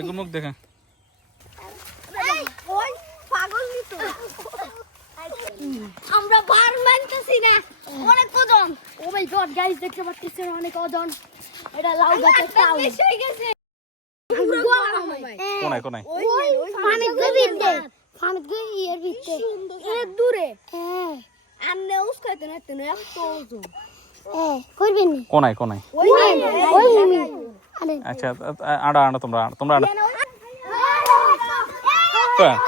বেগুন মুখ দেখা। ওই পাগল নি তো আমরা বার মানতেছি না অনেক ওজন। ও মাই গড গাইস দেখতে পাচ্ছেন অনেক ওজন। এটা লাউ গাছের তাল হয়ে গেছে। কোনায় কোনায় ওই ফামিদ গবিতে ফামিদ গই এর ভিতরে এ দূরে হ্যাঁ আমনে উস্কাইতে না তেনে এত ওজন করবেন নি কোনায় কোনায়। ওই আরে আচ্ছা আড়া আড়া তোমরা তোমরা আড়া। হ্যাঁ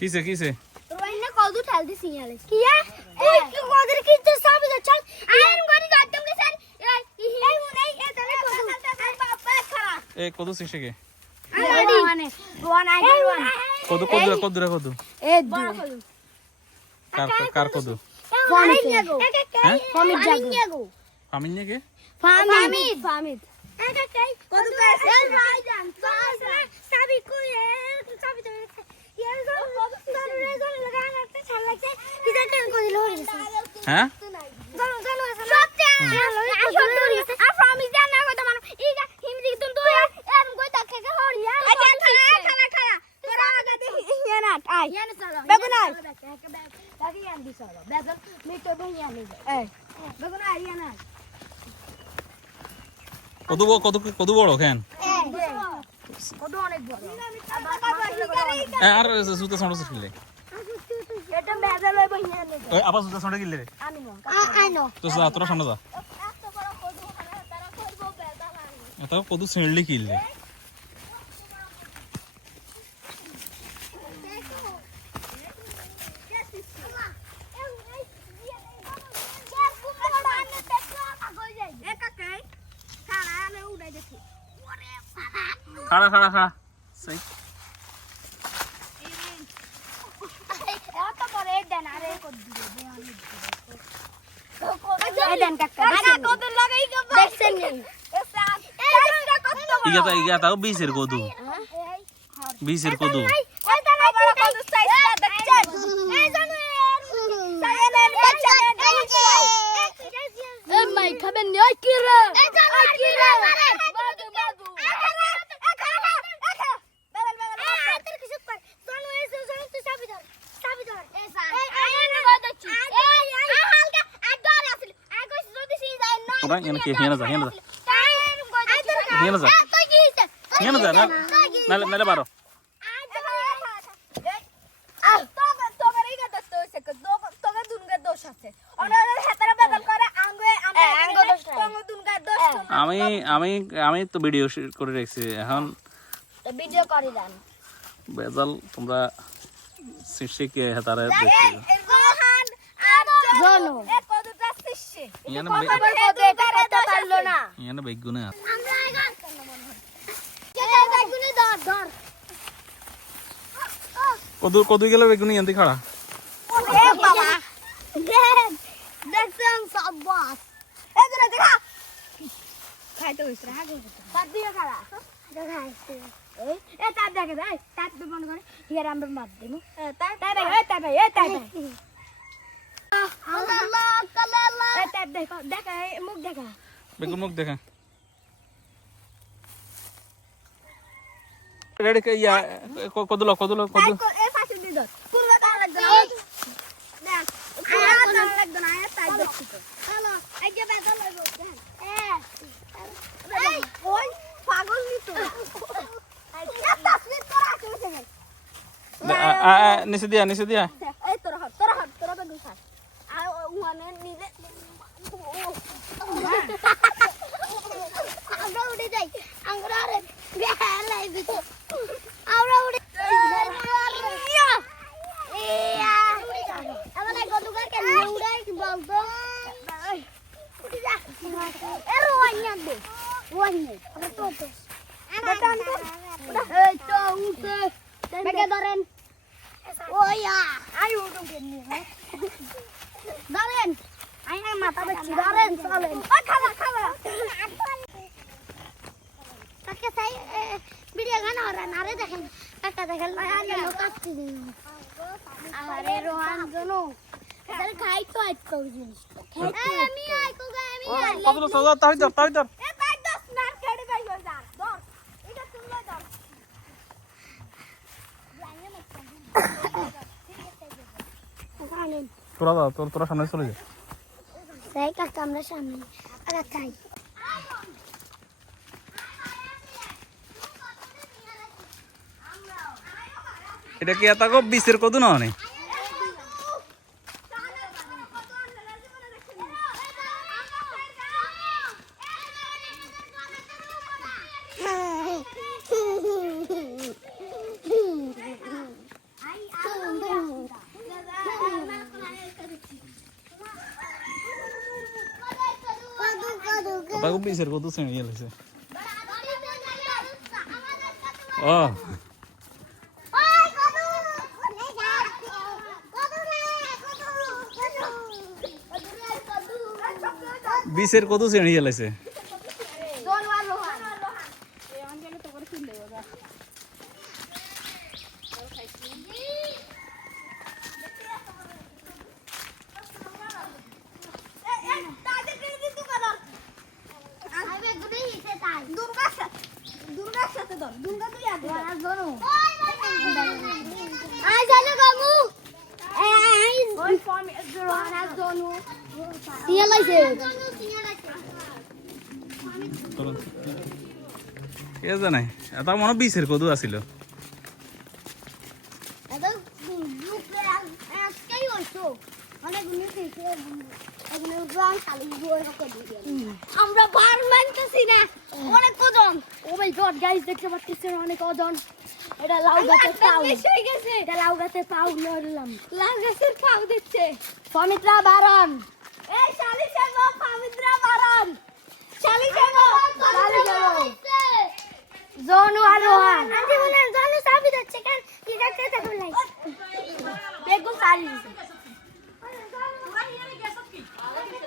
কিসে কিসে রোহিণা কদু ঠাল দি সিয়ালে কিয়া তুই কি কদের কি তো সব চল আয়ন গরি গাতম কে স্যার এই মুনাই এ তলে কদু বাবা খারা এ কদু শিখে গে মানে রোয়ান আই রোয়ান কদু কদু কদু রে কদু এ দু কার কদু ফামিদ হ্যাঁ ফামিদ জাগো ফামিন কে ফামিদ এটা কাই কদু কাছে রাইজান সাবি কই সাবি তো ইয়ার গো রে গো লাগা লাগতে ছাল লাগছে কিটা টেন কই দিল হরি হ্যাঁ জানো জানো সত্যি আর ফামিদ জান না কথা মানো ইগা হিমদি তুন তো এরম কই তাকে কে হরি আচ্ছা খালা তোরা আগা দেখি ইয়ানা আই ইয়ানা চলো বেগুন আই তাকে ইয়ান দি চলো বেগুন মিটো দুই ইয়ানি এই বেগুন আই ইয়ানা কদু কদু কদু বড় কেন কত অনেক বড় আর জুতা সাউন্ড শুনলে এটা বেজা লই বইনা নে ওই আবার জুতা সাউন্ড গিলে রে আমি নো আই নো তো যা তোরা সামনে যা এত বড় কদু তারা কইবো বেজা না এটা কদু ছেড়লি কিলে খাড়া খাড়া খাড়া সেই এত বড় এডন আরে কত দিবে এডন কাকা কত লাগাই গো দেখছেন নি ইগাতা বিশের কদু বিশের কদু এই তো বড় কদু সাইজ দেখছেন এই জানো এই মাই খাবেন নি ওই কি রে ওই কি রে বাদু বাদু তোরা এনে কে হেনা যা হেনা যা হেনা যা হেনা যা না নালে নালে বারো আমি আমি আমি তো ভিডিও করে রাখছি এখন ভিডিও করে দেন বেজাল তোমরা শিশিকে হেতারে দেখছি রোহান আর জনু এ কতটা শিশে ইয়ানে কত এটা করতে পারলো না ইয়ানে বেগুনে আছে আমরা গান করতে মনে হয় কেটে বেগুনি ধর ধর কদু কদু গেলে বেগুনি এন্তি খাড়া এ বাবা দেখ দেখছেন সব বস এই যে দেখা খাইতে হইছে আগে বাদ দিয়ে খাড়া দেখাইছে এই এ তার দেখে ভাই তার তো মনে করে হিয়ার আমরা মার দেব তাই তাই ভাই তাই ভাই তাই ভাই আল্লাহ আল্লাহ এ তার দেখো দেখা মুখ দেখা বেগুন মুখ দেখা রেডি কে ইয়া কদুলো কদুলো কদু এ ফাঁসি দি দর পুরো তার লাগবে না দেখ আয়া তার লাগবে না আয়া তাই দেখছি তো হ্যালো এই যে বেদা লইব এই ওই পাগল নি তো এটা স্লিপ করা আছে নিচে দিয়া এই তোরা বেগুন খা আর ওখানে নিলে আমরা উড়ে যাই আমরা আরে বেলাই দিত আমরা উড়ে আমরা কত করে উড়াই বলতো উড়ে যা এর ওয়াইয়া দে ওয়াইয়া তো তো এই তো উঠে বেগে ধরেন ওয়া আই উঠুন কেনি ধরেন আই না মাথা বেচি ধরেন চলেন ওই খালা খালা কাকে তাই ভিডিও গান ওরা নারে দেখেন কাকা দেখেন আর লোক আসছে আরে রোহান জনো তাহলে খাই তো আইতো জিনিস খাই আমি আইকো আমি কত সজা তাই ধর এ তাই 10 মার কেড়ে ভাই হই যা ধর এটা তুমি ধর তোরা সামনে চলে যা তাই কাকা আমরা সামনে আগা খাই এটা কি এত গো বিশের কত না অনেক কত গো বিশের কত শ্রেণী গেছে ও বিশের কত শ্রেণী গেছে কে জানে এটা মনে বিশের কত আছিল আমরা বার মানতেছি না অনেক ওজন ও মাই গড গাইস দেখতে পাচ্ছেন অনেক ওজন এটা লাউ গাছের পাউ হয়ে গেছে এটা লাউ গাছের পাউ লড়লাম লাউ গাছের পাউ দিচ্ছে সমিত্রা বারণ